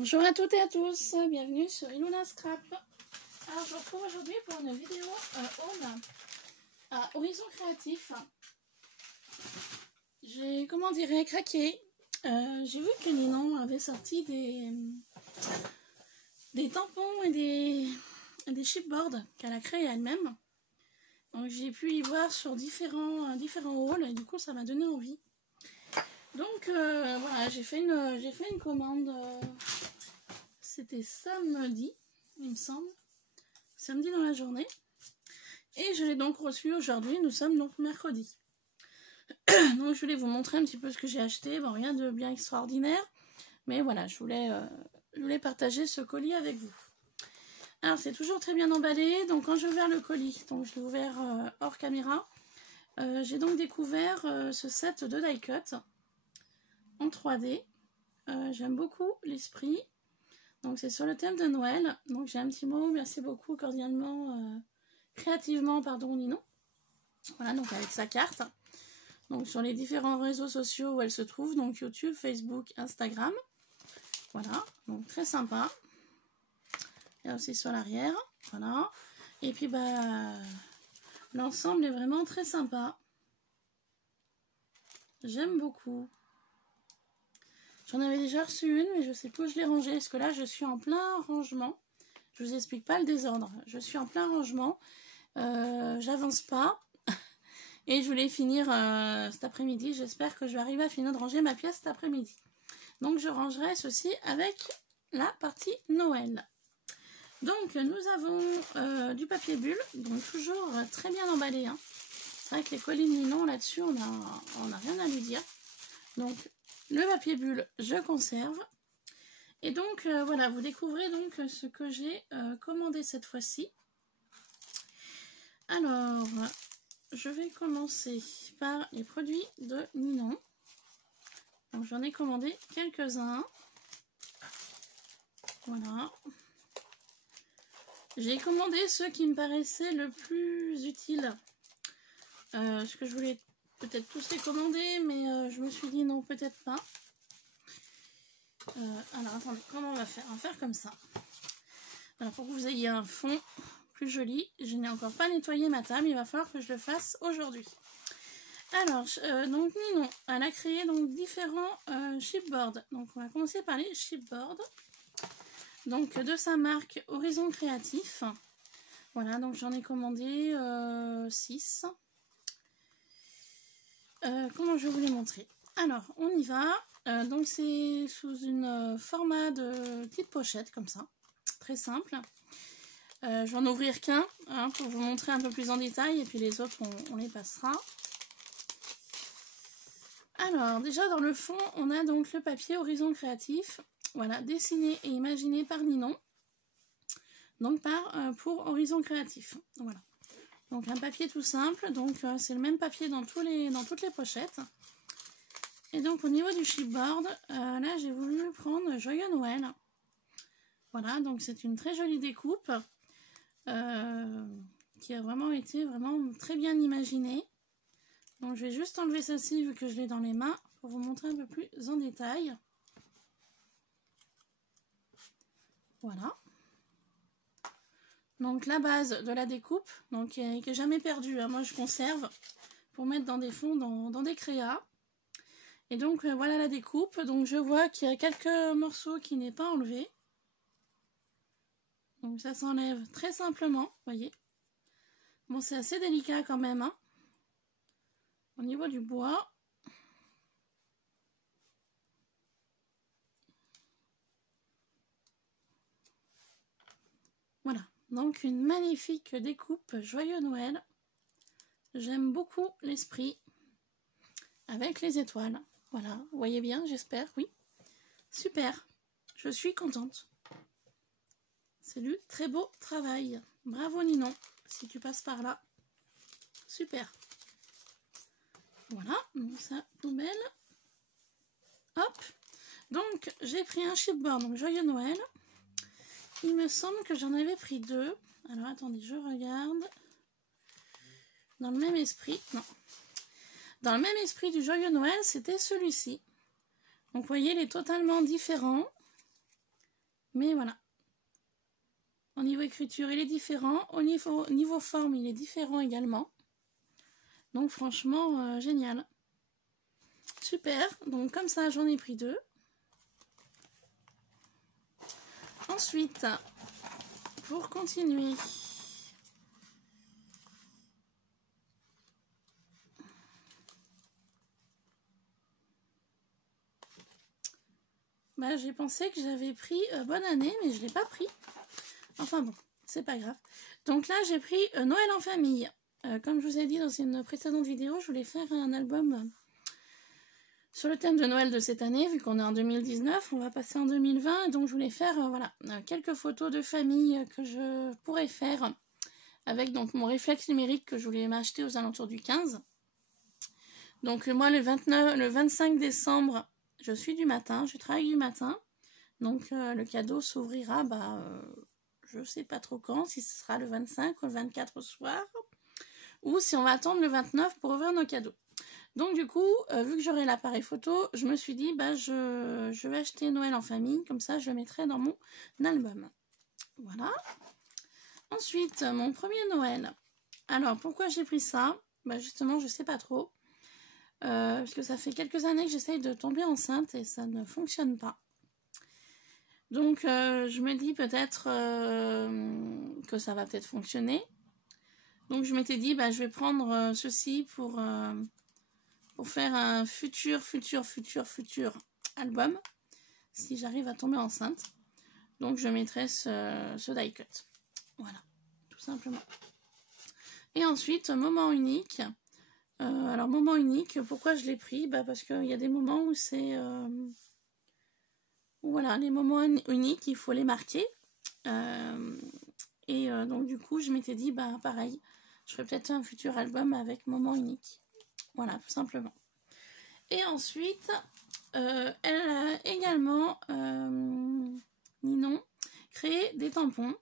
Bonjour à toutes et à tous, bienvenue sur Iluna Scrap. Alors je vous retrouve aujourd'hui pour une vidéo home à Horizon Créatif. J'ai, comment dirais, craqué. J'ai vu que Ninon avait sorti des tampons et des chipboards qu'elle a créés elle-même. Donc j'ai pu y voir sur différents hauls et du coup ça m'a donné envie. Donc voilà, j'ai fait une commande, c'était samedi, il me semble, samedi dans la journée. Et je l'ai donc reçu aujourd'hui, nous sommes donc mercredi. Donc je voulais vous montrer un petit peu ce que j'ai acheté, bon rien de bien extraordinaire, mais voilà, je voulais partager ce colis avec vous. Alors c'est toujours très bien emballé, donc quand j'ai ouvert le colis, donc je l'ai ouvert hors caméra, j'ai donc découvert ce set de die cut en 3D. J'aime beaucoup l'esprit. Donc c'est sur le thème de Noël. Donc j'ai un petit mot, merci beaucoup cordialement, créativement, pardon Ninon. Voilà, donc avec sa carte. Donc sur les différents réseaux sociaux où elle se trouve, donc YouTube, Facebook, Instagram. Voilà, donc très sympa. Et aussi sur l'arrière, voilà. Et puis bah l'ensemble est vraiment très sympa. J'aime beaucoup. J'en avais déjà reçu une, mais je sais plus où je l'ai rangée. Parce que là, je suis en plein rangement. Je vous explique pas le désordre. Je suis en plein rangement. J'avance pas. Et je voulais finir cet après-midi. J'espère que je vais arriver à finir de ranger ma pièce cet après-midi. Donc, je rangerai ceci avec la partie Noël. Donc, nous avons du papier bulle. Donc, toujours très bien emballé. Hein. C'est vrai que les colis de Ninon, là-dessus, on a rien à lui dire. Donc, le papier bulle, je conserve. Et donc, voilà, vous découvrez donc ce que j'ai commandé cette fois-ci. Alors, je vais commencer par les produits de Ninon. Donc, j'en ai commandé quelques-uns. Voilà. J'ai commandé ceux qui me paraissaient le plus utiles. Ce que je voulais peut-être tous les commander, mais je me suis dit non, peut-être pas. Alors attendez, comment on va faire? On va faire comme ça. Alors pour que vous ayez un fond plus joli, je n'ai encore pas nettoyé ma table, il va falloir que je le fasse aujourd'hui. Alors, donc Ninon, elle a créé donc différents chipboards. Donc on va commencer par les chipboards. Donc de sa marque Horizon Créatif. Voilà, donc j'en ai commandé 6. Comment je vais vous les montrer? Alors, on y va. Donc c'est sous une format de petite pochette comme ça, très simple. Je vais en ouvrir qu'un hein, pour vous montrer un peu plus en détail et puis les autres on les passera. Alors déjà dans le fond on a donc le papier Horizon Créatif, voilà, dessiné et imaginé par Ninon, donc pour Horizon Créatif, voilà. Donc un papier tout simple, donc c'est le même papier dans toutes les pochettes. Et donc au niveau du chipboard, là j'ai voulu prendre Joyeux Noël. Voilà, donc c'est une très jolie découpe qui a vraiment été très bien imaginée. Donc je vais juste enlever ceci vu que je l'ai dans les mains pour vous montrer un peu plus en détail. Voilà. Donc la base de la découpe, donc qui est jamais perdue, hein. Moi je conserve pour mettre dans des fonds, dans des créas. Et donc voilà la découpe, donc je vois qu'il y a quelques morceaux qui n'est pas enlevé. Donc ça s'enlève très simplement, vous voyez. Bon c'est assez délicat quand même, hein. Au niveau du bois. Voilà, donc une magnifique découpe Joyeux Noël. J'aime beaucoup l'esprit avec les étoiles. Voilà, vous voyez bien, j'espère, oui. Super, je suis contente. C'est du très beau travail. Bravo Ninon, si tu passes par là. Super. Voilà, donc ça, poubelle. Hop. Donc, j'ai pris un chipboard, donc Joyeux Noël. Il me semble que j'en avais pris 2. Alors, attendez, je regarde. Dans le même esprit, non. Dans le même esprit du Joyeux Noël, c'était celui-ci. Donc, vous voyez, il est totalement différent. Mais voilà. Au niveau écriture, il est différent. Au niveau forme, il est différent également. Donc franchement, génial. Super. Donc comme ça, j'en ai pris 2. Ensuite, pour continuer, bah, j'ai pensé que j'avais pris Bonne Année, mais je ne l'ai pas pris. Enfin bon, c'est pas grave. Donc là, j'ai pris Noël en famille. Comme je vous ai dit dans une précédente vidéo, je voulais faire un album sur le thème de Noël de cette année. Vu qu'on est en 2019, on va passer en 2020. Donc je voulais faire voilà, quelques photos de famille que je pourrais faire avec donc mon réflexe numérique que je voulais m'acheter aux alentours du 15. Donc moi, le 25 décembre, je suis du matin, je travaille du matin. Donc le cadeau s'ouvrira, je sais pas trop quand, si ce sera le 25 ou le 24 au soir, ou si on va attendre le 29 pour ouvrir nos cadeaux. Donc du coup, vu que j'aurai l'appareil photo, je me suis dit, je vais acheter Noël en famille, comme ça je le mettrai dans mon album. Voilà. Ensuite, mon premier Noël. Alors, pourquoi j'ai pris ça? Justement, je sais pas trop. Parce que ça fait quelques années que j'essaye de tomber enceinte et ça ne fonctionne pas. Donc je me dis peut-être que ça va peut-être fonctionner. Donc je m'étais dit je vais prendre ceci pour faire un futur album si j'arrive à tomber enceinte. Donc je mettrai ce die cut. Voilà, tout simplement. Et ensuite, moment unique. Alors moment unique, pourquoi je l'ai pris? Parce qu'il y a des moments où c'est... Voilà, les moments uniques, il faut les marquer. Donc du coup, je m'étais dit, pareil, je ferai peut-être un futur album avec moments uniques. Voilà, tout simplement. Et ensuite, elle a également, Ninon, créé des tampons.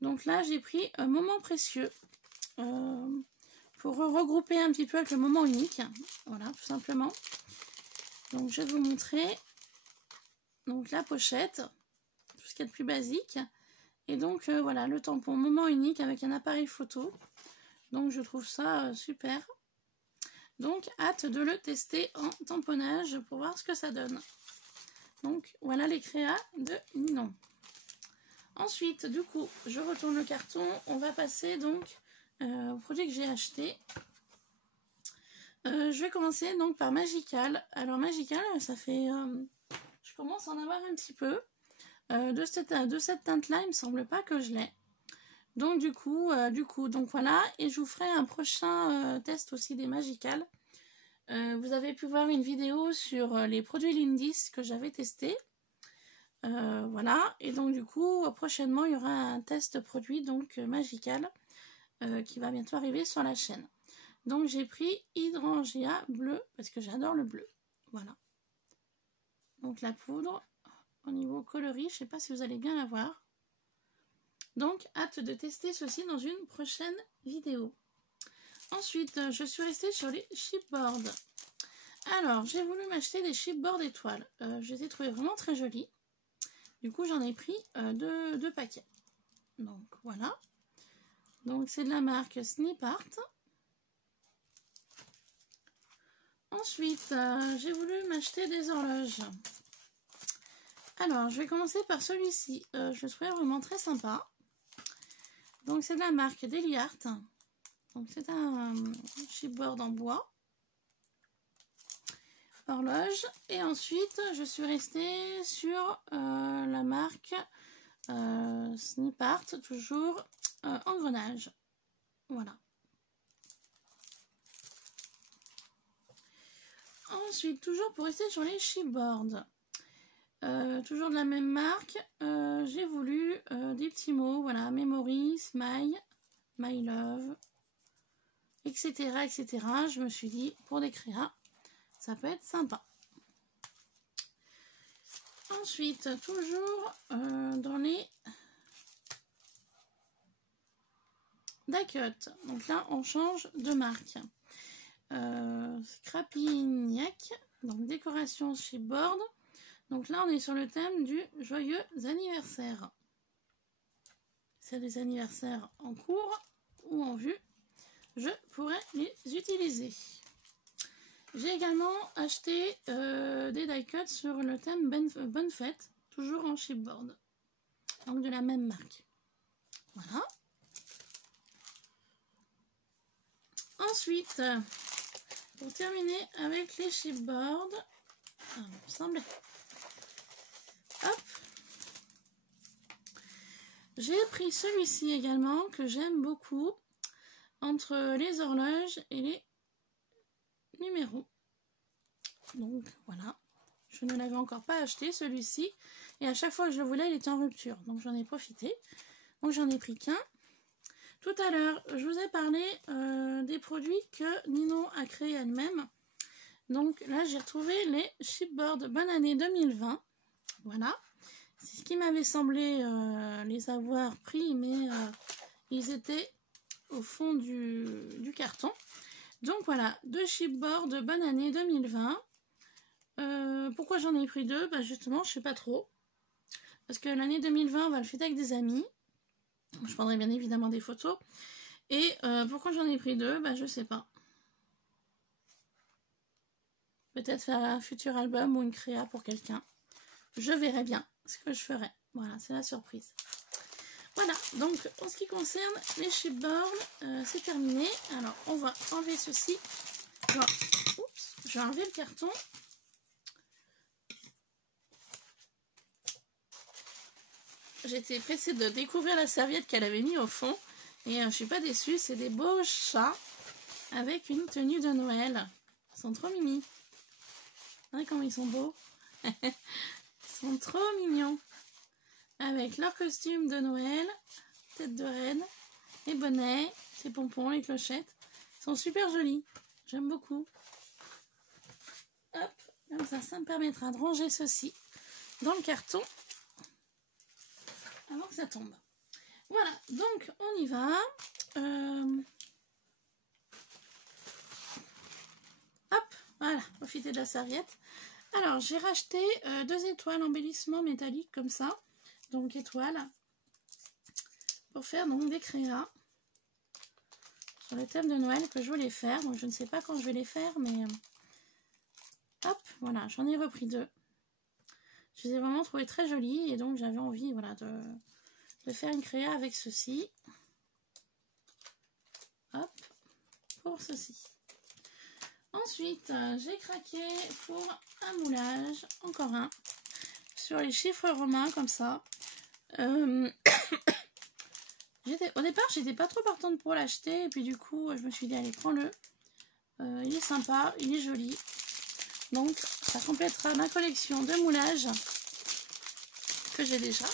Donc là, j'ai pris un moment précieux pour regrouper un petit peu avec le moment unique. Voilà, tout simplement. Donc je vais vous montrer. Donc la pochette, tout ce qu'il y a de plus basique. Et donc voilà, le tampon moment unique avec un appareil photo. Donc je trouve ça super. Donc hâte de le tester en tamponnage pour voir ce que ça donne. Donc voilà les créas de Ninon. Ensuite, du coup, je retourne le carton. On va passer donc au produit que j'ai acheté. Je vais commencer donc par Magical. Alors Magical, ça fait... je commence à en avoir un petit peu. De cette teinte-là, il me semble pas que je l'ai. Donc du coup, donc voilà. Et je vous ferai un prochain test aussi des Magical. Vous avez pu voir une vidéo sur les produits Lindis que j'avais testé. Voilà. Et donc du coup, prochainement, il y aura un test produit donc Magical qui va bientôt arriver sur la chaîne. Donc j'ai pris Hydrangea bleu parce que j'adore le bleu. Voilà. Donc la poudre au niveau coloris, je ne sais pas si vous allez bien la voir. Donc hâte de tester ceci dans une prochaine vidéo. Ensuite, je suis restée sur les chipboards. Alors, j'ai voulu m'acheter des chipboards étoiles. Je les ai trouvés vraiment très jolis. Du coup, j'en ai pris deux paquets. Donc voilà. Donc c'est de la marque Snip Art. Ensuite, j'ai voulu m'acheter des horloges. Alors, je vais commencer par celui-ci. Je le trouvais vraiment très sympa. Donc, c'est de la marque Daily Art. Donc, c'est un chipboard en bois. Horloge. Et ensuite, je suis restée sur la marque Snip Art, toujours engrenage. Voilà. Ensuite, toujours pour rester sur les chipboards. Toujours de la même marque, j'ai voulu des petits mots, voilà, memory, smile, my love, etc., etc. Je me suis dit, pour des créas, ça peut être sympa. Ensuite, toujours dans les die cut. Donc là, on change de marque. Crapignac, donc décoration chipboard. Donc là, on est sur le thème du joyeux anniversaire. C'est des anniversaires en cours ou en vue. Je pourrais les utiliser. J'ai également acheté des die cuts sur le thème Bonne Fête, toujours en chipboard. Donc de la même marque. Voilà. Ensuite, pour terminer avec les chipboards, il me semblait. Hop. J'ai pris celui-ci également que j'aime beaucoup entre les horloges et les numéros. Donc voilà. Je ne l'avais encore pas acheté celui-ci. Et à chaque fois que je le voulais, il était en rupture. Donc j'en ai profité. Donc j'en ai pris qu'un. Tout à l'heure, je vous ai parlé des produits que Nino a créés elle-même. Donc là, j'ai retrouvé les chipboards Bonne Année 2020. Voilà. C'est ce qui m'avait semblé les avoir pris, mais ils étaient au fond du carton. Donc voilà, 2 chipboards Bonne Année 2020. Pourquoi j'en ai pris 2? Bah justement, je sais pas trop. Parce que l'année 2020, on va le fêter avec des amis. Je prendrai bien évidemment des photos. Et pourquoi j'en ai pris 2? Bah je sais pas. Peut-être faire un futur album ou une créa pour quelqu'un. Je verrai bien ce que je ferai. Voilà, c'est la surprise. Voilà, donc en ce qui concerne les chipboards, c'est terminé. Alors, on va enlever ceci. Oups, je vais enlever le carton. J'étais pressée de découvrir la serviette qu'elle avait mis au fond. Et je suis pas déçue, c'est des beaux chats avec une tenue de Noël. Ils sont trop mimi. Regardez comment ils sont beaux. Ils sont trop mignons. Avec leur costume de Noël, tête de reine, les bonnets, les pompons, les clochettes. Ils sont super jolis. J'aime beaucoup. Hop, comme ça me permettra de ranger ceci dans le carton avant que ça tombe. Voilà, donc on y va. Hop, voilà, profitez de la serviette. Alors, j'ai racheté 2 étoiles embellissement métallique comme ça. Donc étoiles. Pour faire donc des créas. Sur le thème de Noël que je voulais faire. Donc je ne sais pas quand je vais les faire, mais... Hop, voilà, j'en ai repris 2. Je les ai vraiment trouvées très jolies. Et donc j'avais envie, voilà, de faire une créa avec ceci. Hop, pour ceci. Ensuite, j'ai craqué pour un moulage, encore un, sur les chiffres romains, comme ça. Au départ, j'étais pas trop partante pour l'acheter, et puis du coup, je me suis dit, allez, prends-le. Il est sympa, il est joli. Donc, ça complétera ma collection de moulages que j'ai déjà.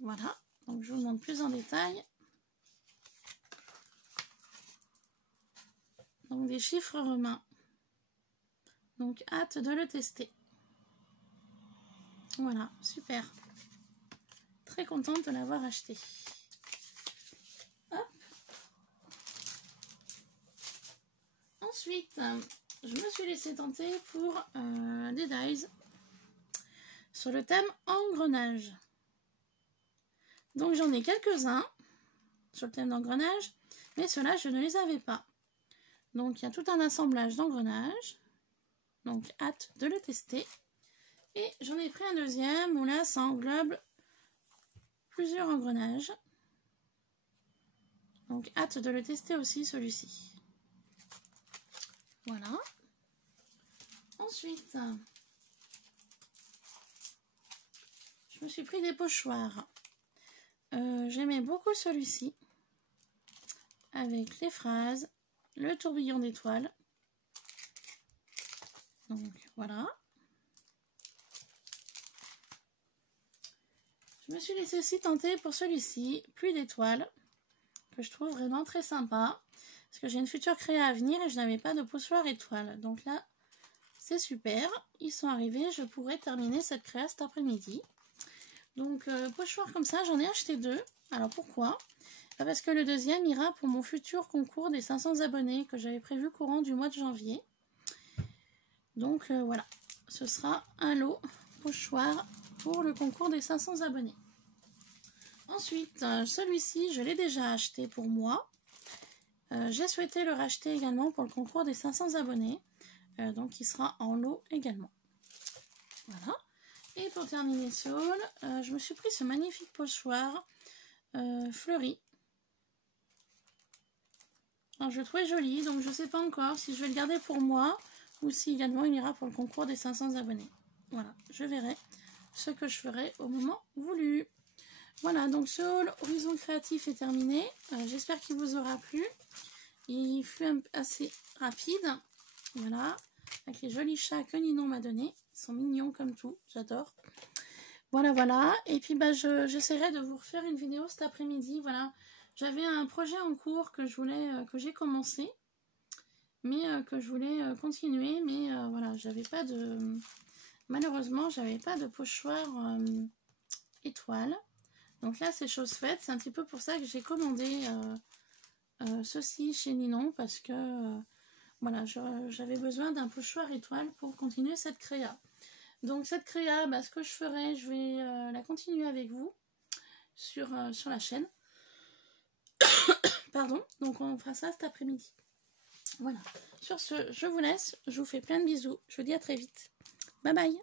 Voilà, donc je vous montre plus en détail. Donc des chiffres romains. Donc hâte de le tester. Voilà, super. Très contente de l'avoir acheté. Hop. Ensuite, je me suis laissée tenter pour des dies sur le thème engrenage. Donc j'en ai quelques-uns sur le thème d'engrenage, mais ceux-là je ne les avais pas. Donc il y a tout un assemblage d'engrenages. Donc hâte de le tester. Et j'en ai pris un deuxième où là ça englobe plusieurs engrenages. Donc hâte de le tester aussi celui-ci. Voilà. Ensuite, je me suis pris des pochoirs. J'aimais beaucoup celui-ci. Avec les phrases, le tourbillon d'étoiles. Donc voilà. Je me suis laissée aussi tenter pour celui-ci, pluie d'étoiles, que je trouve vraiment très sympa. Parce que j'ai une future créa à venir et je n'avais pas de pochoir étoile. Donc là, c'est super. Ils sont arrivés, je pourrais terminer cette créa cet après-midi. Donc pochoir comme ça, j'en ai acheté 2. Alors pourquoi? Parce que le deuxième ira pour mon futur concours des 500 abonnés que j'avais prévu courant du mois de janvier. Donc voilà. ce sera un lot pochoir pour le concours des 500 abonnés. Ensuite, celui-ci, je l'ai déjà acheté pour moi. J'ai souhaité le racheter également pour le concours des 500 abonnés. Donc, il sera en lot également. Voilà. Et pour terminer ce haul, je me suis pris ce magnifique pochoir fleuri. Alors, je le trouvais joli, donc je ne sais pas encore si je vais le garder pour moi ou si également il ira pour le concours des 500 abonnés. Voilà, je verrai ce que je ferai au moment voulu. Voilà, donc ce haul Horizon Créatif est terminé. J'espère qu'il vous aura plu. Il fut assez rapide. Voilà, avec les jolis chats que Ninon m'a donné. Ils sont mignons comme tout, j'adore. Voilà, voilà. Et puis bah, j'essaierai de vous refaire une vidéo cet après-midi. Voilà, j'avais un projet en cours que j'ai commencé, mais que je voulais continuer. Mais voilà, malheureusement, j'avais pas de pochoir étoile. Donc là, c'est chose faite. C'est un petit peu pour ça que j'ai commandé ceci chez Ninon, parce que voilà, j'avais besoin d'un pochoir étoile pour continuer cette créa. Donc cette créa, bah, ce que je ferai, je vais la continuer avec vous sur la chaîne. Pardon, donc on fera ça cet après-midi. Voilà. Sur ce, je vous laisse. Je vous fais plein de bisous. Je vous dis à très vite. Bye bye.